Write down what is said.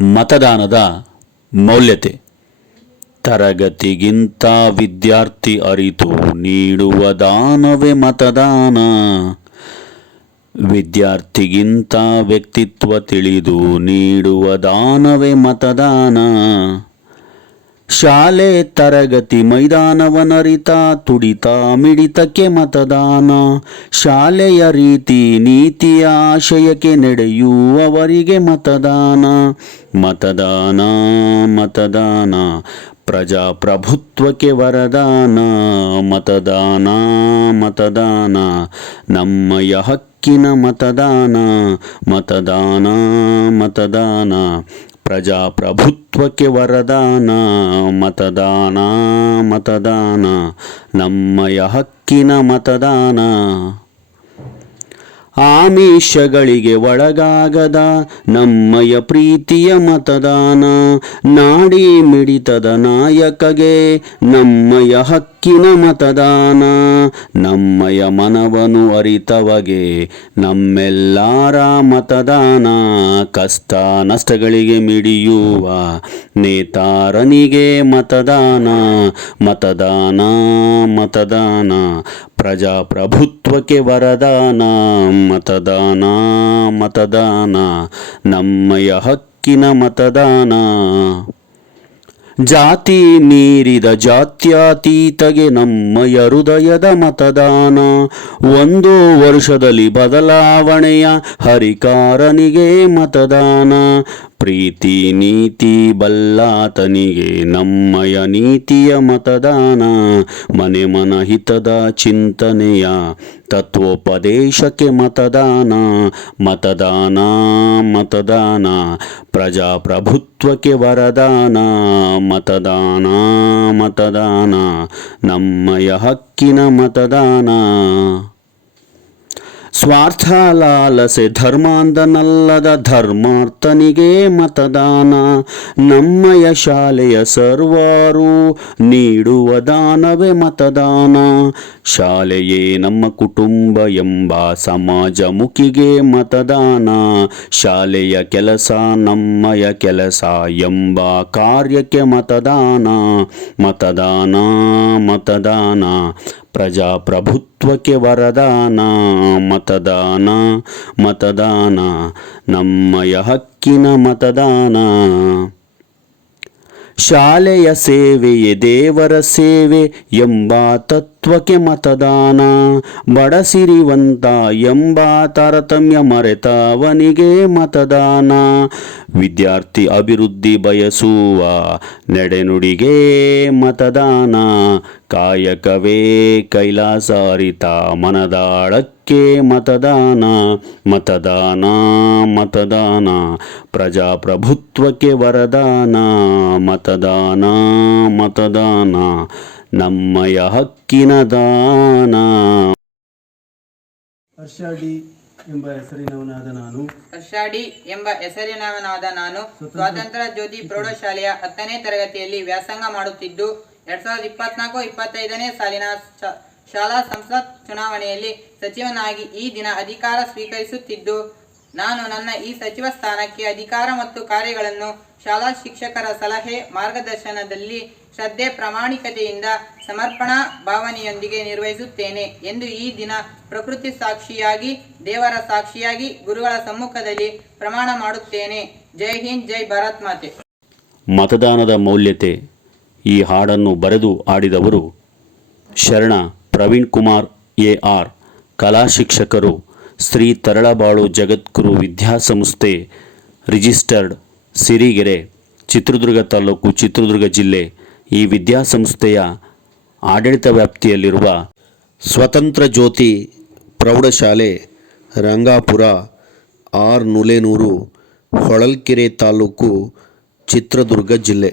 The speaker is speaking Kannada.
ಮತದಾನದ ಮೌಲ್ಯತೆ. ತರಗತಿಗಿಂತ ವಿದ್ಯಾರ್ಥಿ ಅರಿತು ನೀಡುವ ದಾನವೇ ಮತದಾನ. ವಿದ್ಯಾರ್ಥಿಗಿಂತ ವ್ಯಕ್ತಿತ್ವ ತಿಳಿದು ನೀಡುವ ದಾನವೇ ಮತದಾನ. ಶಾಲೆ, ತರಗತಿ ಮೈದಾನವನರಿತ, ತುಡಿತ ಮಿಡಿತಕ್ಕೆ ಮತದಾನ. ಶಾಲೆಯ ರೀತಿ, ನೀತಿಯ ಆಶಯಕ್ಕೆ ನಡೆಯುವವರಿಗೆ ಮತದಾನ. ಮತದಾನ ಮತದಾನ. ಪ್ರಜಾಪ್ರಭುತ್ವಕ್ಕೆ ವರದಾನ. ಮತದಾನ ಮತದಾನ. ನಮ್ಮಯ ಹಕ್ಕಿನ ಮತದಾನ. ಮತದಾನ ಮತದಾನ. ಪ್ರಜಾಪ್ರಭುತ್ವಕ್ಕೆ ವರದಾನ ಮತದಾನ ಮತದಾನ. ನಮ್ಮಯ ಹಕ್ಕಿನ ಮತದಾನ. ಆಮಿಷಗಳಿಗೆ ಒಳಗಾಗದ ನಮ್ಮಯ ಪ್ರೀತಿಯ ಮತದಾನ, ನಾಡಿ ಮಿಡಿತದ ನಾಯಕಗೆ ನಮ್ಮಯ ಹಕ್ಕಿನ ಮತದಾನ, ನಮ್ಮಯ ಮನವನು ಅರಿತವಗೆ ನಮ್ಮೆಲ್ಲಾರ ಮತದಾನ, ಕಷ್ಟ ನಷ್ಟಗಳಿಗೆ ಮಿಡಿಯುವ ನೇತಾರನಿಗೆ ಮತದಾನ ಮತದಾನ ಮತದಾನ. ಪ್ರಜಾಪ್ರಭುತ್ವಕ್ಕೆ ವರದಾನ, ಮತದಾನ ಮತದಾನ, ನಮ್ಮಯ ಹಕ್ಕಿನ ಮತದಾನ. ಜಾತಿ ಮೀರಿದ ಜಾತ್ಯಾತೀತಗೆ ನಮ್ಮಯ ಹೃದಯದ ಮತದಾನ. ಒಂದು ವರ್ಷದಲ್ಲಿ ಬದಲಾವಣೆಯ ಹರಿಕಾರನಿಗೆ ಮತದಾನ. ಪ್ರೀತಿ ನೀತಿ ಬಲ್ಲಾತನಿಗೆ ನಮ್ಮಯ ನೀತಿಯ ಮತದಾನ, ಮನೆ ಮನಹಿತದ ಚಿಂತನೆಯ ತತ್ವೋಪದೇಶಕ್ಕೆ ಮತದಾನ ಮತದಾನ ಮತದಾನ, ಪ್ರಜಾಪ್ರಭುತ್ವಕ್ಕೆ ವರದಾನ, ಮತದಾನ ಮತದಾನ, ನಮ್ಮಯ ಹಕ್ಕಿನ ಮತದಾನ. ಸ್ವಾರ್ಥ ಲಾಲಸೆ ಧರ್ಮಾಂಧನಲ್ಲದ ಧರ್ಮಾರ್ಥನಿಗೆ ಮತದಾನ. ನಮ್ಮಯ ಶಾಲೆಯ ಸರ್ವಾರು ನೀಡುವ ದಾನವೇ ಮತದಾನ. ಶಾಲೆಯೇ ನಮ್ಮ ಕುಟುಂಬ ಎಂಬ ಸಮಾಜಮುಖಿಗೆ ಮತದಾನ. ಶಾಲೆಯ ಕೆಲಸ ನಮ್ಮಯ ಕೆಲಸ ಎಂಬ ಕಾರ್ಯಕ್ಕೆ ಮತದಾನ. ಮತದಾನ ಮತದಾನ. ಪ್ರಜಾಪ್ರಭುತ್ವಕ್ಕೆ ವರದಾನ ಮತದಾನ ಮತದಾನ ನಮ್ಮಯ ಹಕ್ಕಿನ ಮತದಾನ. ಶಾಲೆಯ ಸೇವೆಯೇ ದೇವರ ಸೇವೆ ಎಂಬ ತತ್ವಕ್ಕೆ ಮತದಾನ ಬಡಸಿರಿವಂತ ಎಂಬ ತಾರತಮ್ಯ ಮರೆತವನಿಗೆ ಮತದಾನ. ವಿದ್ಯಾರ್ಥಿ ಅಭಿವೃದ್ಧಿ ಬಯಸುವ ನಡೆನುಡಿಗೆ ಮತದಾನ. ಕಾಯಕವೇ ಕೈಲಾಸ ಅರಿತ ಮನದಾಳಕ್ಕೆ ಮತದಾನ. ಮತದಾನ ಮತದಾನ, ಪ್ರಜಾಪ್ರಭುತ್ವಕ್ಕೆ ವರದಾನ. ಮತದಾನ ಮತದಾನ ನಮ್ಮಯ ಹಕ್ಕಿನ ದಾನ. ಹರ್ಷಾಡಿ ಎಂಬ ಹೆಸರಿನವನಾದ ನಾನು. ಹರ್ಷಾಡಿ ಎಂಬ ಹೆಸರಿನವನಾದ ನಾನು. ಸ್ವಾತಂತ್ರ್ಯ ಜ್ಯೋತಿ ಪ್ರೌಢಶಾಲೆಯ ಹತ್ತನೇ ತರಗತಿಯಲ್ಲಿ ವ್ಯಾಸಂಗ ಮಾಡುತ್ತಿದ್ದು ಎರಡ್ ಸಾವಿರದ ಇಪ್ಪತ್ನಾಲ್ಕು ಇಪ್ಪತ್ತೈದನೇ ಸಾಲಿನ ಶಾ- ಶಾಲಾ ಸಂಸತ್ ಚುನಾವಣೆಯಲ್ಲಿ ಸಚಿವನಾಗಿ ಈ ದಿನ ಅಧಿಕಾರ ಸ್ವೀಕರಿಸುತ್ತಿದ್ದು ನಾನು ನನ್ನ ಈ ಸಚಿವ ಸ್ಥಾನಕ್ಕೆ ಅಧಿಕಾರ ಮತ್ತು ಕಾರ್ಯಗಳನ್ನು ಶಾಲಾ ಶಿಕ್ಷಕರ ಸಲಹೆ ಮಾರ್ಗದರ್ಶನದಲ್ಲಿ ಶ್ರದ್ಧೆ ಪ್ರಾಮಾಣಿಕತೆಯಿಂದ ಸಮರ್ಪಣಾ ಭಾವನೆಯೊಂದಿಗೆ ನಿರ್ವಹಿಸುತ್ತೇನೆ ಎಂದು ಈ ದಿನ ಪ್ರಕೃತಿ ಸಾಕ್ಷಿಯಾಗಿ, ದೇವರ ಸಾಕ್ಷಿಯಾಗಿ ಗುರುಗಳ ಸಮ್ಮುಖದಲ್ಲಿ ಪ್ರಮಾಣ ಮಾಡುತ್ತೇನೆ. ಜೈ ಹಿಂದ್, ಜೈ ಭಾರತ್ ಮಾತೆ. ಮತದಾನದ ಮೌಲ್ಯತೆ. ಈ ಹಾಡನ್ನು ಬರೆದು ಆಡಿದವರು ಶರಣ ಪ್ರವೀಣ್ ಕುಮಾರ್ ಎ ಆರ್, ಕಲಾ ಶಿಕ್ಷಕರು ಶ್ರೀ ತರಳಬಾಳು ಜಗದ್ಗುರು ವಿದ್ಯಾಸಂಸ್ಥೆ ರಿಜಿಸ್ಟರ್ಡ್ ಸಿರಿಗೆರೆ, ಚಿತ್ರದುರ್ಗ ತಾಲೂಕು, ಚಿತ್ರದುರ್ಗ ಜಿಲ್ಲೆ ಈ ವಿದ್ಯಾಸಂಸ್ಥೆಯ ಆಡಳಿತ ವ್ಯಾಪ್ತಿಯಲ್ಲಿರುವ ಸ್ವತಂತ್ರ ಜ್ಯೋತಿ ಪ್ರೌಢಶಾಲೆ ರಂಗಾಪುರ, ಆರ್ ನುಲೇನೂರು, ಹೊಳಲ್ಕೆರೆ ತಾಲೂಕು, ಚಿತ್ರದುರ್ಗ ಜಿಲ್ಲೆ.